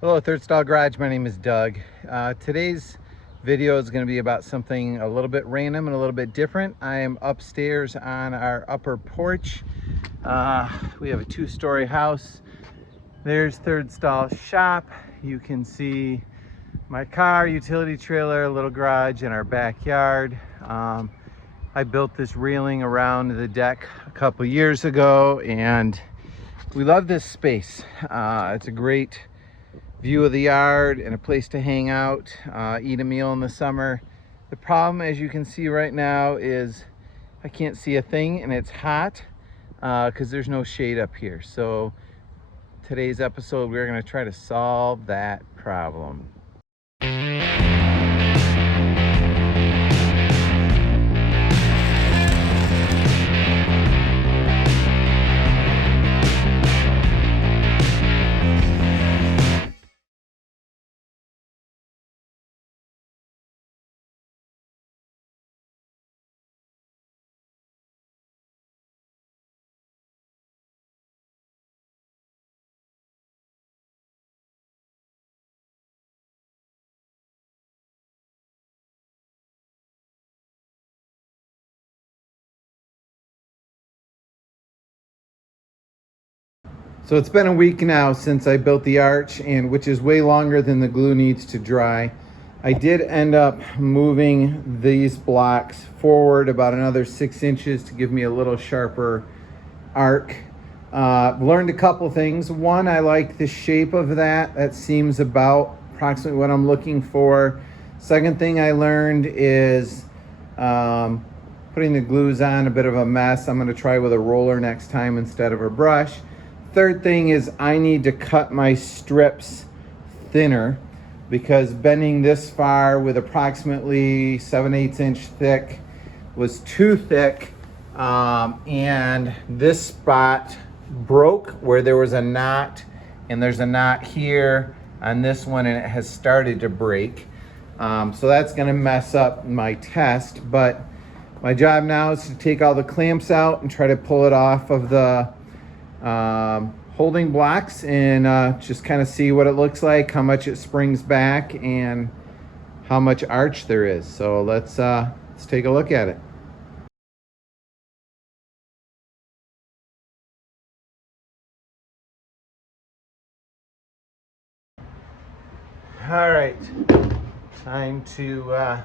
Hello, Third Stall Garage. My name is Doug. Today's video is going to be about something a little bit random and a little bit different. I am upstairs on our upper porch. We have a two-story house. There's Third Stall shop. You can see my car, utility trailer, little garage in our backyard. I built this railing around the deck a couple years ago, and we love this space. It's a great view of the yard and a place to hang out, eat a meal in the summer. The problem, as you can see right now, is I can't see a thing and it's hot because there's no shade up here. So today's episode, we're going to try to solve that problem. So it's been a week now since I built the arch, and which is way longer than the glue needs to dry. I did end up moving these blocks forward about another 6 inches to give me a little sharper arc. Learned a couple things. One, I like the shape of that. That seems about approximately what I'm looking for. Second thing I learned is putting the glues on, a bit of a mess. I'm going to try with a roller next time instead of a brush. Third thing is I need to cut my strips thinner, because bending this far with approximately 7/8 inch thick was too thick, and this spot broke where there was a knot, and there's a knot here on this one, and it has started to break. So that's going to mess up my test, but my job now is to take all the clamps out and try to pull it off of the holding blocks and just kind of see what it looks like, how much it springs back, and how much arch there is. So let's take a look at it. All right, time to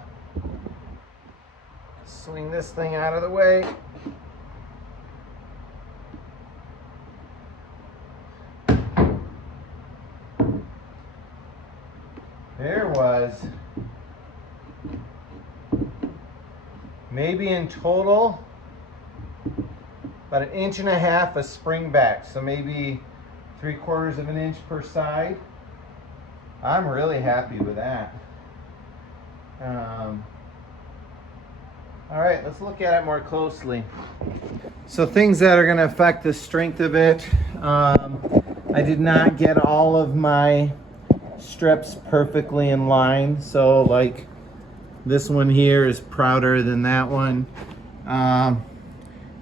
swing this thing out of the way. There was maybe in total about 1.5 inches of spring back, so maybe 3/4 of an inch per side. I'm really happy with that. All right, let's look at it more closely. So things that are going to affect the strength of it. I did not get all of my strips perfectly in line, so like this one here is prouder than that one. I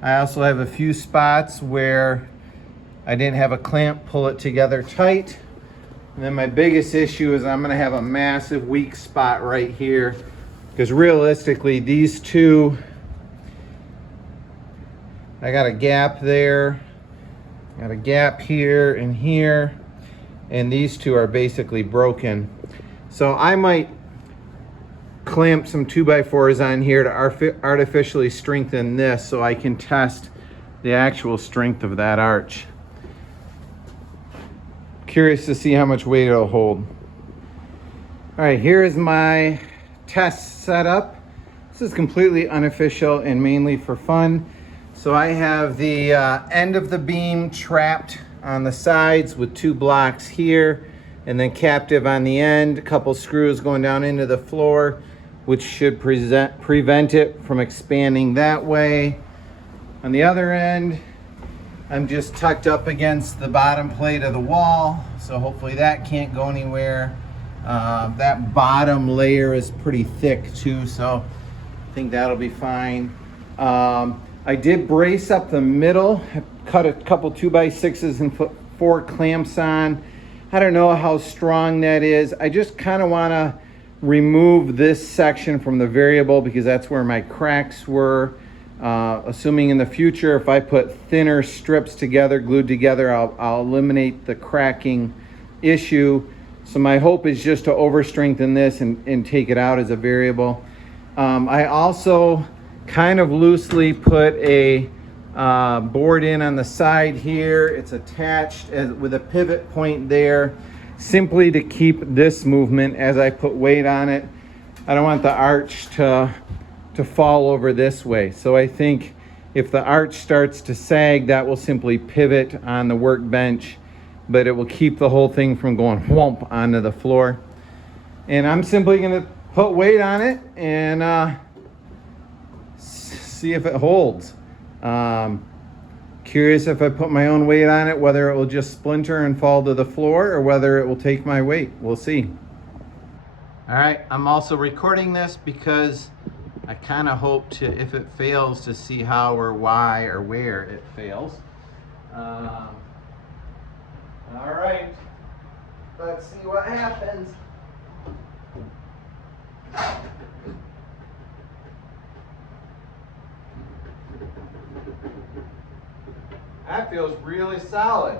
also have a few spots where I didn't have a clamp pull it together tight, and then my biggest issue is I'm going to have a massive weak spot right here, because realistically these two, I got a gap there, got a gap here and here, and these two are basically broken. So I might clamp some 2x4s on here to artificially strengthen this so I can test the actual strength of that arch. Curious to see how much weight it'll hold. All right, here is my test setup. This is completely unofficial and mainly for fun. So I have the end of the beam trapped on the sides with 2 blocks here, and then captive on the end, a couple screws going down into the floor, which should prevent it from expanding that way. On the other end, I'm just tucked up against the bottom plate of the wall, so hopefully that can't go anywhere. That bottom layer is pretty thick too, so I think that'll be fine. I did brace up the middle, cut a couple 2x6s and put 4 clamps on. I don't know how strong that is. I just kind of want to remove this section from the variable because that's where my cracks were. Assuming in the future, if I put thinner strips together, glued together, I'll eliminate the cracking issue. So my hope is just to over strengthen this and take it out as a variable. I also kind of loosely put a board in on the side here. It's attached with a pivot point there, simply to keep this movement as I put weight on it. I don't want the arch to fall over this way. So I think if the arch starts to sag, that will simply pivot on the workbench, but it will keep the whole thing from going whomp onto the floor. And I'm simply gonna put weight on it and see if it holds. Curious if I put my own weight on it, whether it will just splinter and fall to the floor or whether it will take my weight. We'll see. All right, I'm also recording this because I kind of hope to, if it fails, to see how or why or where it fails. All right, let's see what happens. That feels really solid.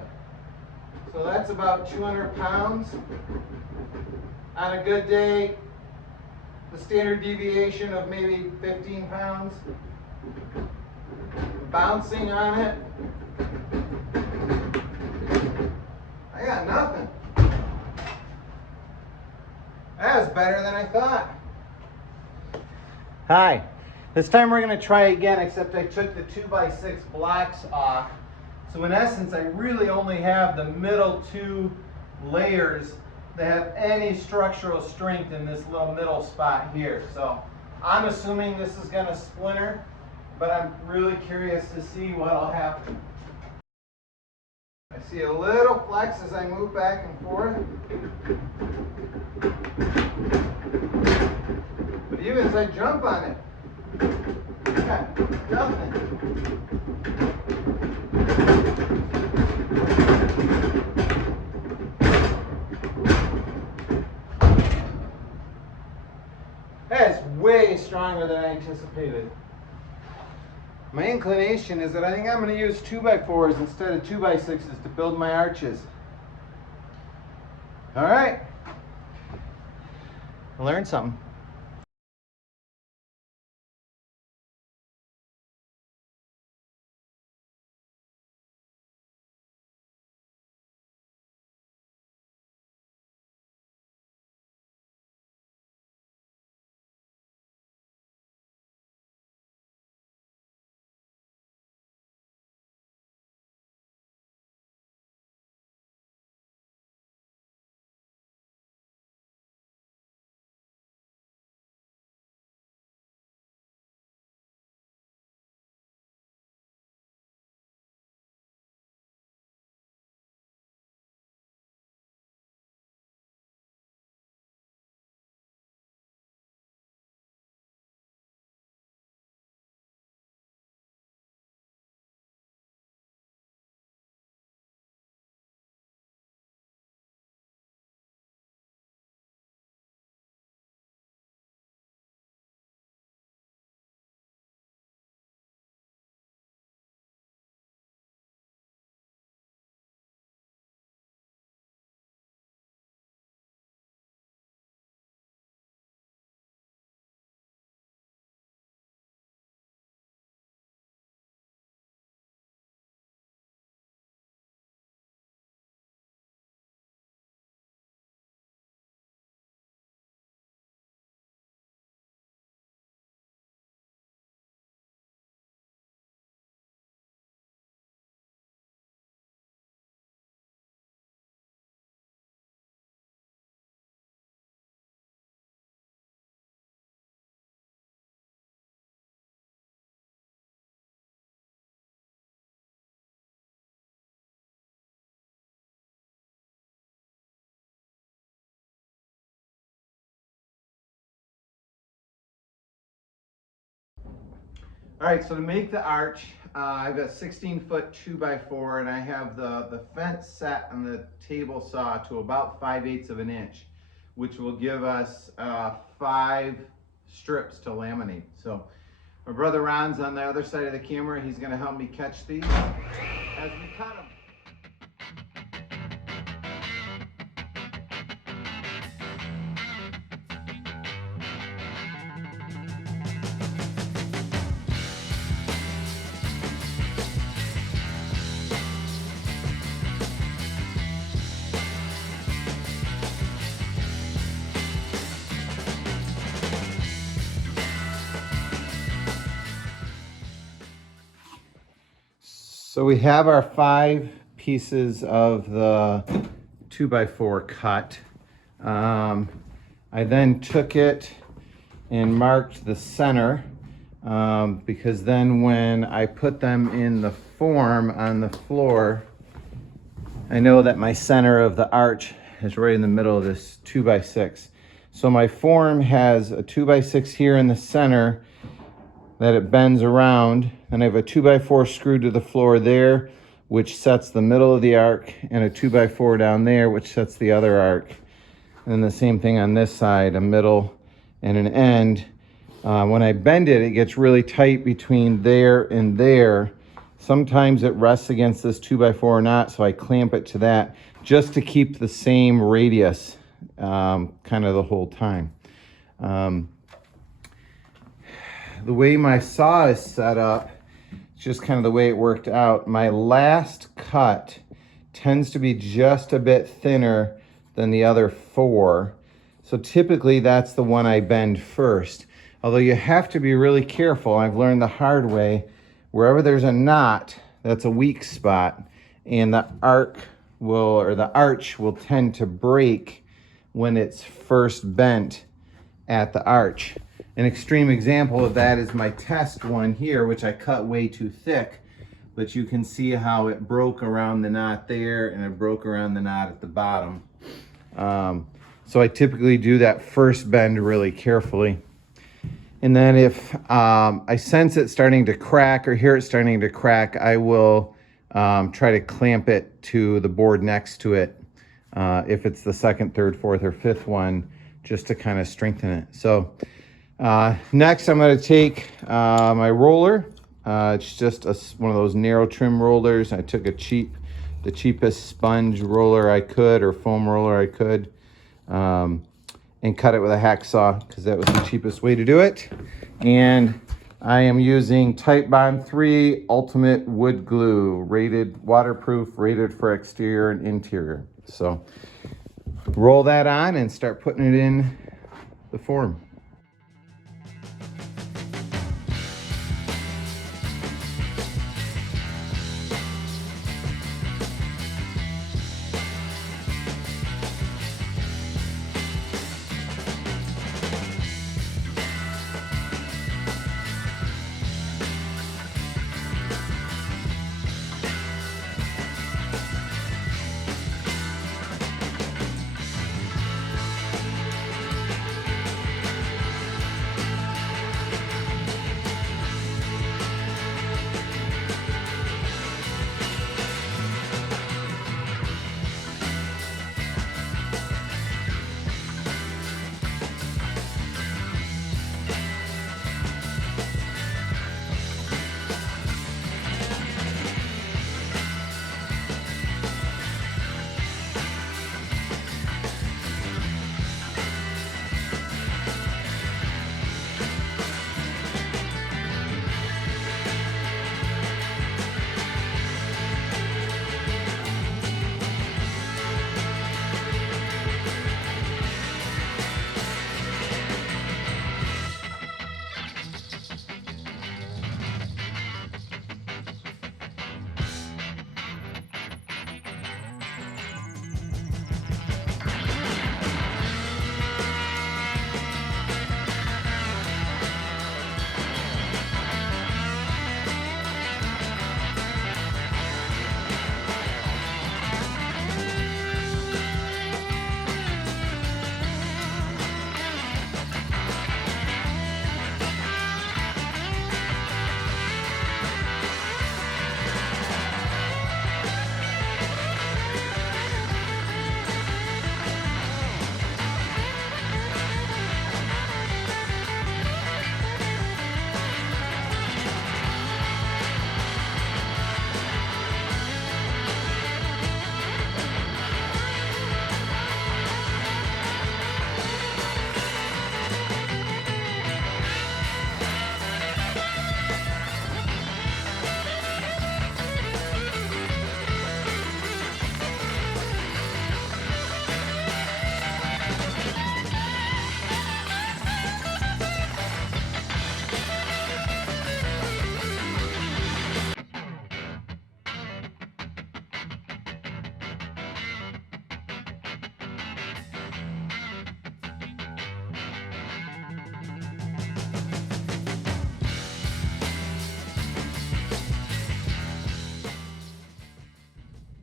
So that's about 200 pounds. On a good day, the standard deviation of maybe 15 pounds. Bouncing on it. I got nothing. That was better than I thought. Hi. This time we're going to try again, except I took the 2x6 blocks off. So in essence, I really only have the middle two layers that have any structural strength in this little middle spot here. So I'm assuming this is going to splinter, but I'm really curious to see what'll happen. I see a little flex as I move back and forth. But even as I jump on it, I got nothing. That is way stronger than I anticipated. My inclination is that I think I'm going to use 2x4s instead of 2x6s to build my arches. All right. I learned something. All right, so to make the arch, I've got 16-foot 2x4, and I have the fence set on the table saw to about 5/8 of an inch, which will give us 5 strips to laminate. So my brother Ron's on the other side of the camera. He's gonna help me catch these as we cut them. So we have our 5 pieces of the 2x4 cut. I then took it and marked the center because then when I put them in the form on the floor, I know that my center of the arch is right in the middle of this 2x6. So my form has a 2x6 here in the center that it bends around, and I have a 2x4 screwed to the floor there, which sets the middle of the arc, and a 2x4 down there, which sets the other arc. And then the same thing on this side, a middle and an end. When I bend it, it gets really tight between there and there. Sometimes it rests against this 2x4 or not, so I clamp it to that just to keep the same radius kind of the whole time. The way my saw is set up, it's just kind of the way it worked out. My last cut tends to be just a bit thinner than the other 4. So typically that's the one I bend first. Although you have to be really careful. I've learned the hard way. Wherever there's a knot, that's a weak spot, and the arc the arch will tend to break when it's first bent at the arch. An extreme example of that is my test one here, which I cut way too thick, but you can see how it broke around the knot there and it broke around the knot at the bottom. So I typically do that first bend really carefully. And then if I sense it starting to crack or hear it starting to crack, I will try to clamp it to the board next to it if it's the second, third, fourth, or fifth one, just to kind of strengthen it. So next I'm going to take my roller. It's just one of those narrow trim rollers. I took the cheapest sponge roller I could, or foam roller I could, and cut it with a hacksaw because that was the cheapest way to do it. And I am using Titebond 3 Ultimate Wood Glue, rated waterproof, rated for exterior and interior. So roll that on and start putting it in the form.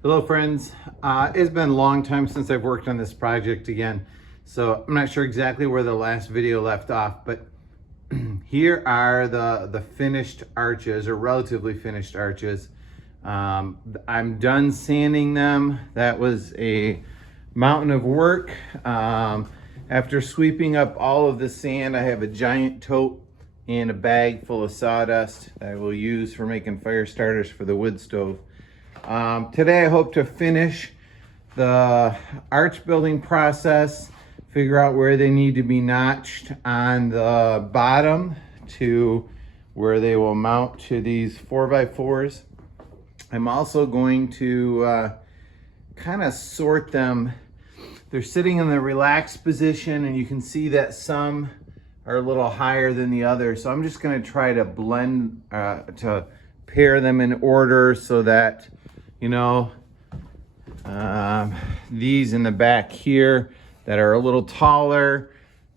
Hello friends, it's been a long time since I've worked on this project again, so I'm not sure exactly where the last video left off, but here are the finished arches, or relatively finished arches. I'm done sanding them. That was a mountain of work. After sweeping up all of the sand, I have a giant tote and a bag full of sawdust that I will use for making fire starters for the wood stove. Today I hope to finish the arch building process, figure out where they need to be notched on the bottom to where they will mount to these 4x4s. I'm also going to kind of sort them. They're sitting in the relaxed position, and you can see that some are a little higher than the others. So I'm just going to try to blend, to pair them in order so that, you know, these in the back here that are a little taller,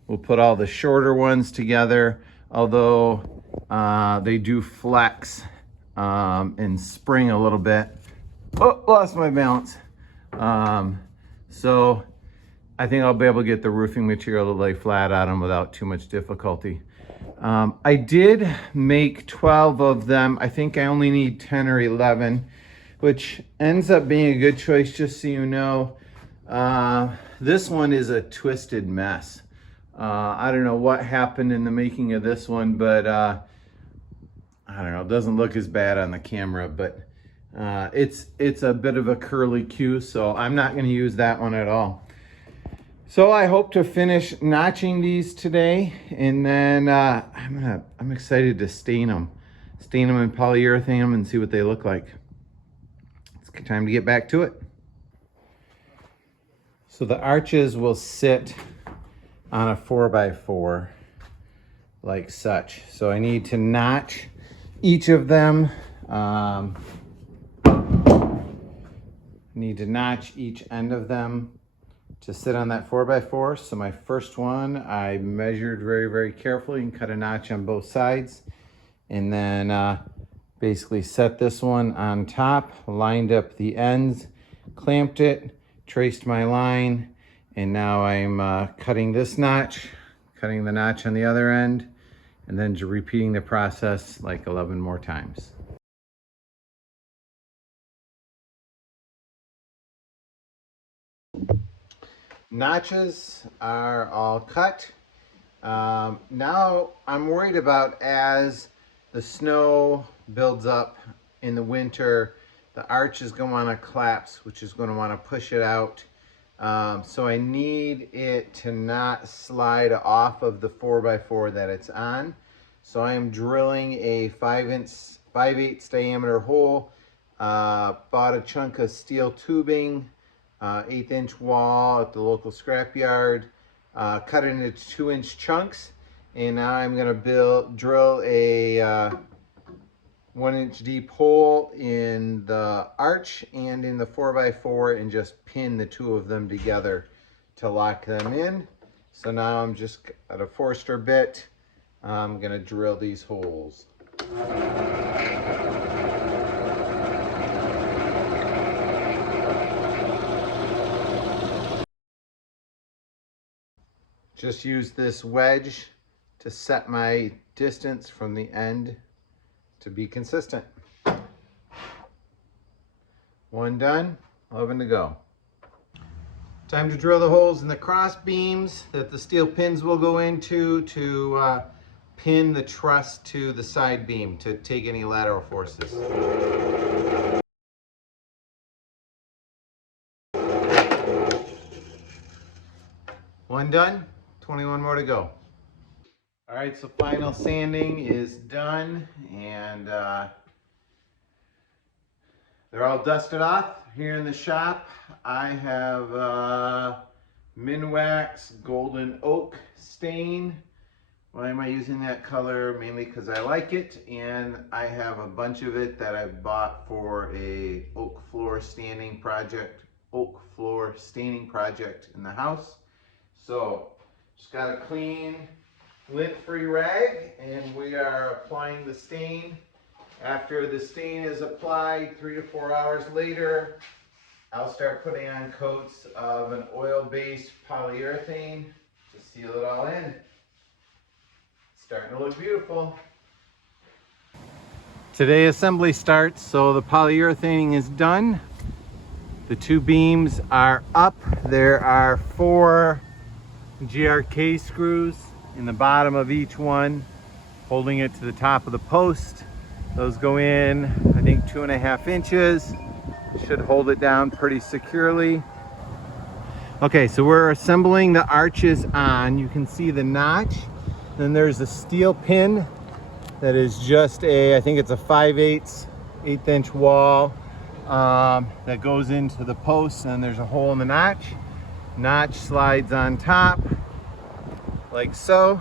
we'll put all the shorter ones together, although they do flex and spring a little bit. Oh, lost my balance. So I think I'll be able to get the roofing material to lay flat on them without too much difficulty. I did make 12 of them. I think I only need 10 or 11, which ends up being a good choice, just so you know. This one is a twisted mess. I don't know what happened in the making of this one, but I don't know, it doesn't look as bad on the camera, but it's a bit of a curly Q, so I'm not gonna use that one at all. So I hope to finish notching these today, and then I'm excited to stain them in polyurethane and see what they look like. It's time to get back to it. So the arches will sit on a 4x4 like such. So I need to notch each of them. Need to notch each end of them to sit on that 4x4. So my first one, I measured very, very carefully and cut a notch on both sides. And then basically set this one on top, lined up the ends, clamped it, traced my line, and now I'm cutting this notch, cutting the notch on the other end, and then repeating the process like 11 more times. Notches are all cut. Now I'm worried about, as the snow builds up in the winter, the arch is going to want to collapse, which is going to want to push it out. So I need it to not slide off of the 4x4 that it's on. So I am drilling a 5/8 diameter hole. Bought a chunk of steel tubing, 1/8-inch wall at the local scrapyard. Cut it into 2-inch chunks, and now I'm going to drill a 1-inch deep hole in the arch and in the 4x4 and just pin the two of them together to lock them in. So now I'm just at a Forster bit. I'm going to drill these holes. Just use this wedge to set my distance from the end to be consistent. One done, 11 to go. Time to drill the holes in the cross beams that the steel pins will go into to pin the truss to the side beam to take any lateral forces. One done, 21 more to go. All right, so final sanding is done, and they're all dusted off here in the shop. I have Minwax Golden Oak stain. Why am I using that color? Mainly because I like it, and I have a bunch of it that I bought for a oak floor staining project in the house. So just got a clean lint-free rag, and we are applying the stain. After the stain is applied, 3 to 4 hours later, I'll start putting on coats of an oil-based polyurethane to seal it all in. Starting to look beautiful. Today assembly starts, so the polyurethane is done. The two beams are up. There are 4 GRK screws in the bottom of each one, holding it to the top of the post. Those go in, I think, 2.5 inches. Should hold it down pretty securely. Okay, so we're assembling the arches on. You can see the notch. Then there's a steel pin that is just I think it's a 5/8 1/8 wall that goes into the post, and there's a hole in the notch. Notch slides on top like so,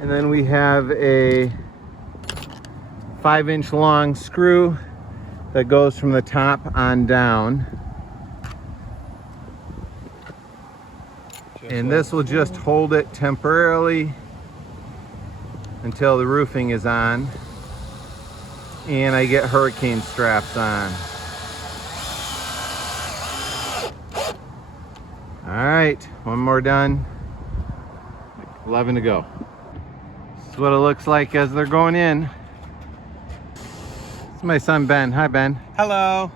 and then we have a 5-inch long screw that goes from the top on down, and this will just hold it temporarily until the roofing is on and I get hurricane straps on. All right, one more done. 11 to go. This is what it looks like as they're going in. It's my son Ben. Hi Ben. Hello.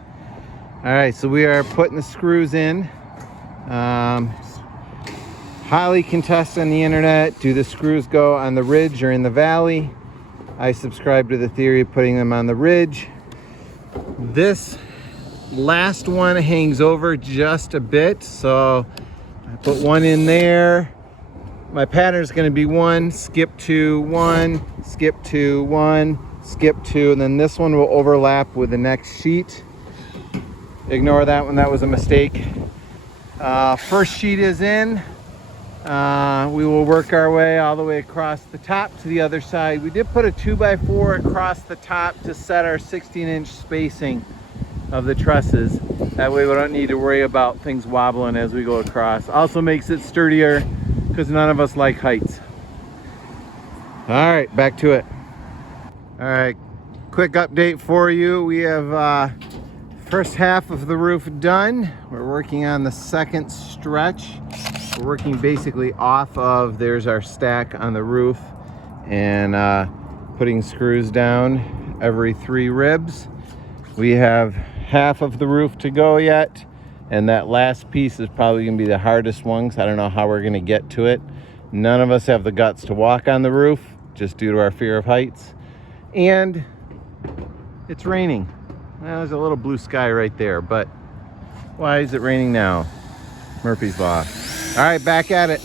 All right, so we are putting the screws in. Highly contested on the internet. Do the screws go on the ridge or in the valley? I subscribe to the theory of putting them on the ridge. This last one hangs over just a bit, so I put one in there. My pattern is going to be 1, skip 2, 1, skip 2, 1, skip 2, and then this one will overlap with the next sheet. Ignore that one, that was a mistake. First sheet is in. We will work our way all the way across the top to the other side. We did put a 2x4 across the top to set our 16-inch spacing of the trusses. That way we don't need to worry about things wobbling as we go across. Also makes it sturdier because none of us like heights. All right, back to it. All right, quick update for you. We have first half of the roof done. We're working on the second stretch. We're working basically off of, there's our stack on the roof, and putting screws down every 3 ribs. We have half of the roof to go yet, and that last piece is probably gonna be the hardest one, because I don't know how we're gonna get to it. None of us have the guts to walk on the roof, just due to our fear of heights. And it's raining. Well, there's a little blue sky right there, but why is it raining now? Murphy's Law. All right, back at it.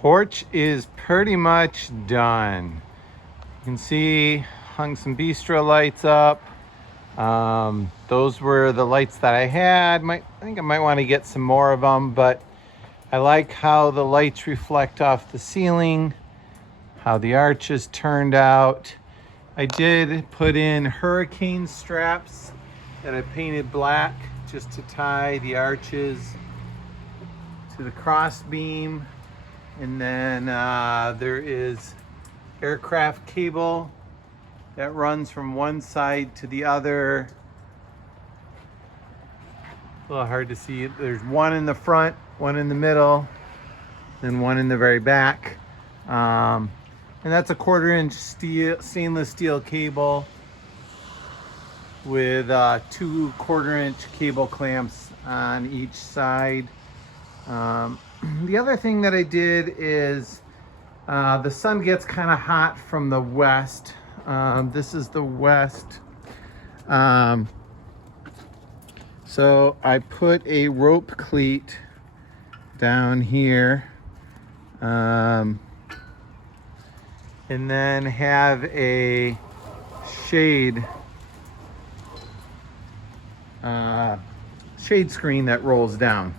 Porch is pretty much done. You can see hung some bistro lights up. Those were the lights that I had. I think I might want to get some more of them, but I like how the lights reflect off the ceiling, how the arches turned out. I did put in hurricane straps that I painted black just to tie the arches to the cross beam. And then there is aircraft cable that runs from one side to the other. A little hard to see. There's one in the front, one in the middle, then one in the very back. And that's a 1/4-inch stainless steel cable with 2 1/4-inch cable clamps on each side. The other thing that I did is the sun gets kind of hot from the west. This is the west. So I put a rope cleat down here. And then have a shade screen that rolls down.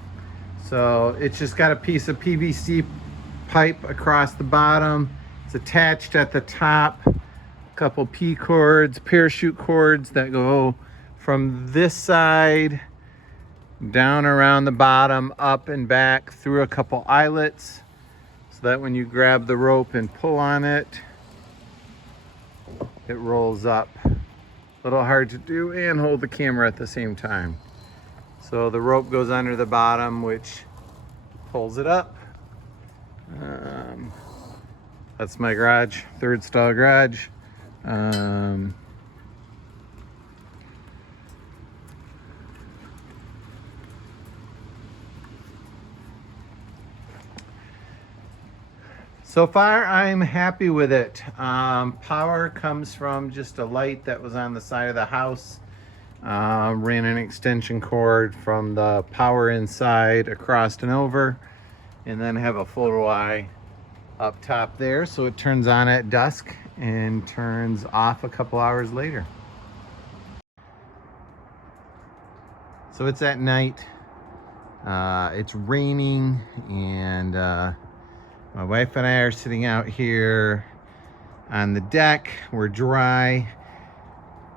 So it's just got a piece of PVC pipe across the bottom. It's attached at the top. A couple P cords, parachute cords that go from this side down around the bottom, up and back through a couple eyelets. that when you grab the rope and pull on it, it rolls up. A little hard to do and hold the camera at the same time. So the rope goes under the bottom, which pulls it up. That's my garage, third stall garage. So far, I'm happy with it. Power comes from just a light that was on the side of the house. Ran an extension cord from the power inside across and over, and then have a photo eye up top there, so it turns on at dusk and turns off a couple hours later. So it's at night. It's raining, and my wife and I are sitting out here on the deck. We're dry.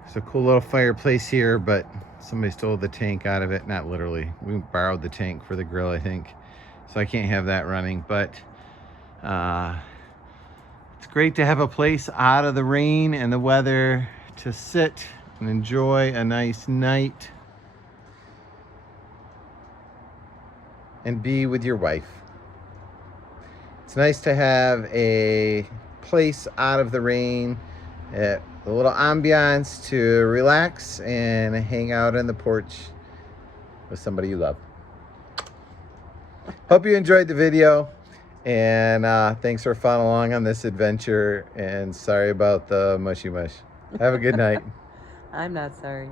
There's a cool little fireplace here, but somebody stole the tank out of it. Not literally. We borrowed the tank for the grill, I think. So I can't have that running. But it's great to have a place out of the rain and the weather to sit and enjoy a nice night and be with your wife. It's nice to have a place out of the rain, a little ambiance to relax and hang out on the porch with somebody you love. Hope you enjoyed the video, and thanks for following along on this adventure, and sorry about the mushy mush. Have a good night. I'm not sorry.